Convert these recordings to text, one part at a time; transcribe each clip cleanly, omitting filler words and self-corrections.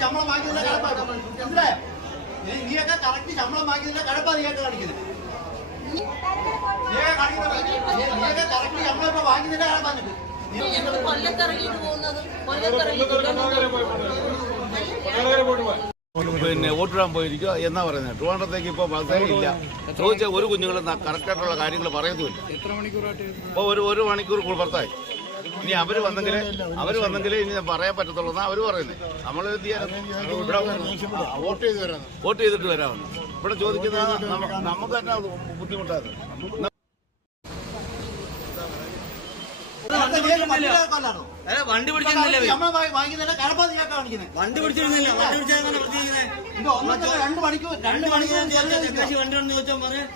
ശമ്പളം വാങ്ങിയതിന്റെ നീയൊക്കെ കറക്റ്റ് ശമ്പളം വാങ്ങിയതിന്റെ കഴപ്പാ നീയൊക്കെ കാണിക്കുന്നത്. നീയൊക്കെ കറക്റ്റ് ശമ്പളം ഇപ്പൊ വാങ്ങിയതിന്റെ കഴപ്പാ നിനക്ക്. പിന്നെ വോട്ടിടാൻ പോയിരിക്കുക എന്നാ പറയുന്നത്. ട്രിവാൻഡ്രത്തേക്ക് ഇപ്പോൾ ബസ്സേയില്ല. ചോദിച്ചാൽ ഒരു കുഞ്ഞുങ്ങളും കറക്റ്റായിട്ടുള്ള കാര്യങ്ങൾ പറയത്തുമില്ല. ഇപ്പോൾ ഒരു മണിക്കൂർ പുറത്തായി. ഇനി അവര് വന്നെങ്കിലേ ഇനി പറയാൻ പറ്റത്തുള്ളൂ എന്നാ അവര് പറയുന്നത്. നമ്മൾ വോട്ട് ചെയ്തിട്ട് വരാമെന്ന് ഇവിടെ ചോദിക്കുന്നത് നമുക്ക് തന്നെ ബുദ്ധിമുട്ടാണ്. വണ്ടി പിടിച്ചിരുന്നില്ല, വണ്ടി പിടിച്ചിരുന്നില്ല. 2 മണിക്കൂർ വണ്ടി ഉണ്ടെന്ന് ചോദിച്ചാൽ പറയാം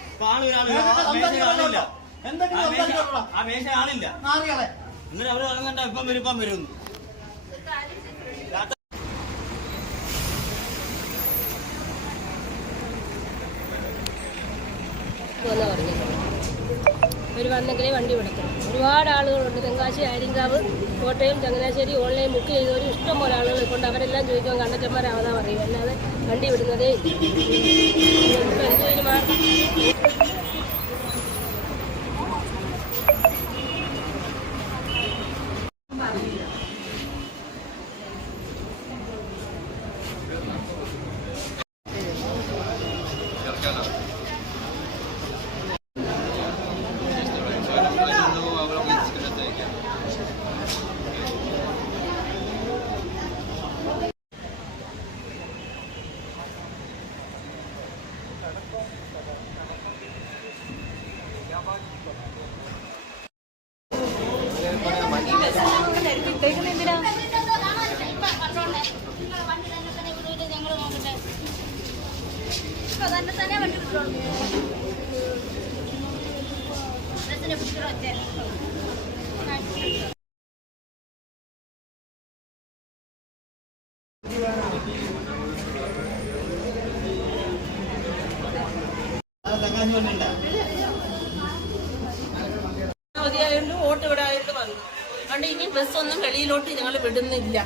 ആ മേശ ആളില്ല. എന്നിട്ട് അവര് പറഞ്ഞ ഇപ്പം വരും. ഒരു വന്നെങ്കിലേ വണ്ടി വിടത്തുള്ളൂ. ഒരുപാട് ആളുകളുണ്ട്. തെങ്കാശി, ആര്യങ്കാവ്, കോട്ടയം, ചങ്ങനാശ്ശേരി ഓൺലൈൻ ബുക്ക് ചെയ്തവരും ഇഷ്ടംപോലെ ആളുകളെ കൊണ്ട് അവരെല്ലാം ചോദിക്കുമ്പോൾ കണ്ടക്ടർമാരാവാതാ പറയും. അല്ലാതെ വണ്ടി വിടുന്നതേ അവധിയായതുകൊണ്ട് വോട്ട് ഇവിടെ ആയിട്ട് വന്നു. അതുകൊണ്ട് ഇനി ബസ്സൊന്നും വെളിയിലോട്ട് ഞങ്ങൾ വിടുന്നില്ല.